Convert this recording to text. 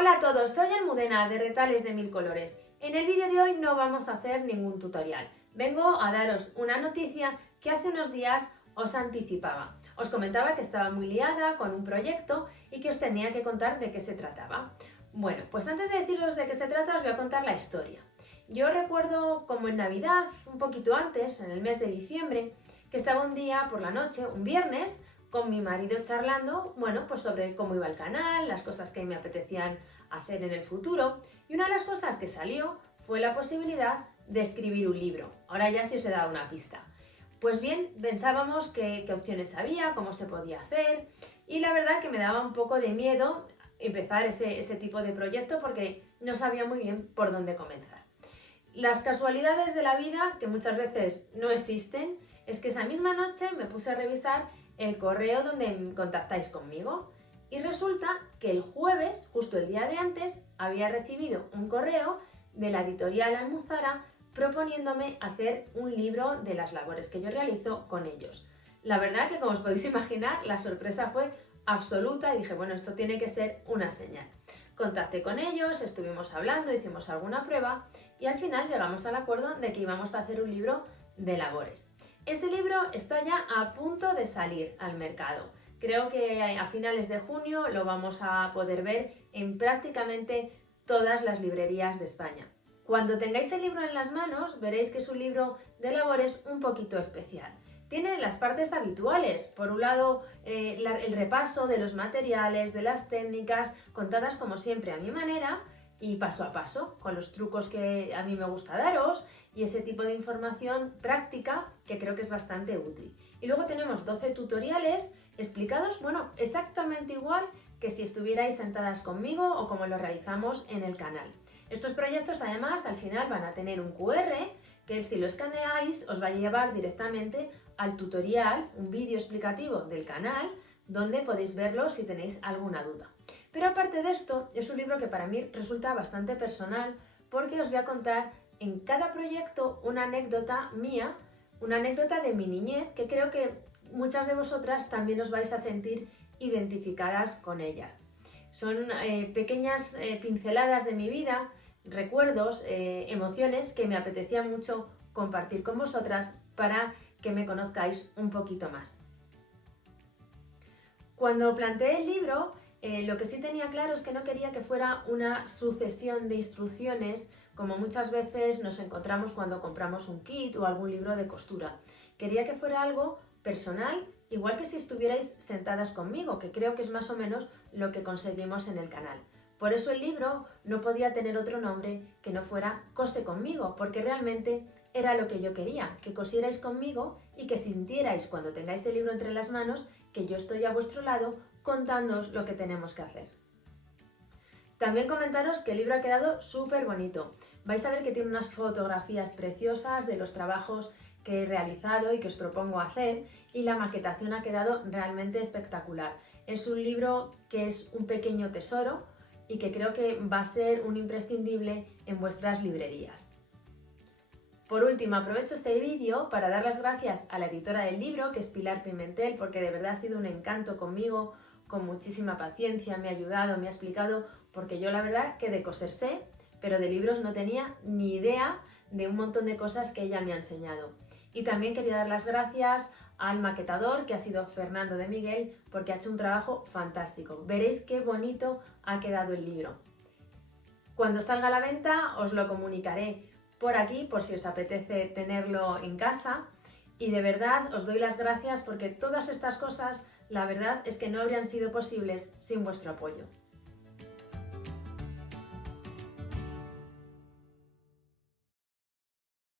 Hola a todos, soy Almudena de Retales de Mil Colores. En el vídeo de hoy no vamos a hacer ningún tutorial. Vengo a daros una noticia que hace unos días os anticipaba. Os comentaba que estaba muy liada con un proyecto y que os tenía que contar de qué se trataba. Bueno, pues antes de deciros de qué se trata os voy a contar la historia. Yo recuerdo como en Navidad, un poquito antes, en el mes de diciembre, que estaba un día por la noche, un viernes, con mi marido charlando, bueno, pues sobre cómo iba el canal, las cosas que me apetecían hacer en el futuro, y una de las cosas que salió fue la posibilidad de escribir un libro. Ahora ya sí os he dado una pista. Pues bien, pensábamos qué opciones había, cómo se podía hacer, y la verdad que me daba un poco de miedo empezar ese tipo de proyecto porque no sabía muy bien por dónde comenzar. Las casualidades de la vida, que muchas veces no existen, es que esa misma noche me puse a revisar el correo donde contactáis conmigo y resulta que el jueves, justo el día de antes, había recibido un correo de la editorial Almuzara proponiéndome hacer un libro de las labores que yo realizo con ellos. La verdad que, como os podéis imaginar, la sorpresa fue absoluta y dije, bueno, esto tiene que ser una señal. Contacté con ellos, estuvimos hablando, hicimos alguna prueba y al final llegamos al acuerdo de que íbamos a hacer un libro de labores. Ese libro está ya a punto de salir al mercado. Creo que a finales de junio lo vamos a poder ver en prácticamente todas las librerías de España. Cuando tengáis el libro en las manos, veréis que es un libro de labores un poquito especial. Tiene las partes habituales, por un lado el repaso de los materiales, de las técnicas, contadas como siempre a mi manera y paso a paso, con los trucos que a mí me gusta daros y ese tipo de información práctica que creo que es bastante útil. Y luego tenemos 12 tutoriales explicados, bueno, exactamente igual que si estuvierais sentadas conmigo o como lo realizamos en el canal. Estos proyectos además al final van a tener un QR que si lo escaneáis os va a llevar directamente al tutorial, un vídeo explicativo del canal donde podéis verlo si tenéis alguna duda. Pero aparte de esto, es un libro que para mí resulta bastante personal porque os voy a contar en cada proyecto una anécdota mía, una anécdota de mi niñez que creo que muchas de vosotras también os vais a sentir identificadas con ella. Son pequeñas pinceladas de mi vida, recuerdos, emociones que me apetecía mucho compartir con vosotras para que me conozcáis un poquito más. Cuando planteé el libro, lo que sí tenía claro es que no quería que fuera una sucesión de instrucciones como muchas veces nos encontramos cuando compramos un kit o algún libro de costura. Quería que fuera algo personal, igual que si estuvierais sentadas conmigo, que creo que es más o menos lo que conseguimos en el canal. Por eso el libro no podía tener otro nombre que no fuera Cose conmigo, porque realmente era lo que yo quería, que cosierais conmigo y que sintierais cuando tengáis el libro entre las manos que yo estoy a vuestro lado contándoos lo que tenemos que hacer. También comentaros que el libro ha quedado súper bonito. Vais a ver que tiene unas fotografías preciosas de los trabajos que he realizado y que os propongo hacer y la maquetación ha quedado realmente espectacular. Es un libro que es un pequeño tesoro y que creo que va a ser un imprescindible en vuestras librerías. Por último, aprovecho este vídeo para dar las gracias a la editora del libro, que es Pilar Pimentel, porque de verdad ha sido un encanto conmigo, con muchísima paciencia, me ha ayudado, me ha explicado, porque yo la verdad que de coser sé, pero de libros no tenía ni idea de un montón de cosas que ella me ha enseñado. Y también quería dar las gracias al maquetador, que ha sido Fernando de Miguel, porque ha hecho un trabajo fantástico. Veréis qué bonito ha quedado el libro. Cuando salga a la venta os lo comunicaré por aquí, por si os apetece tenerlo en casa. Y de verdad os doy las gracias porque todas estas cosas, la verdad es que no habrían sido posibles sin vuestro apoyo.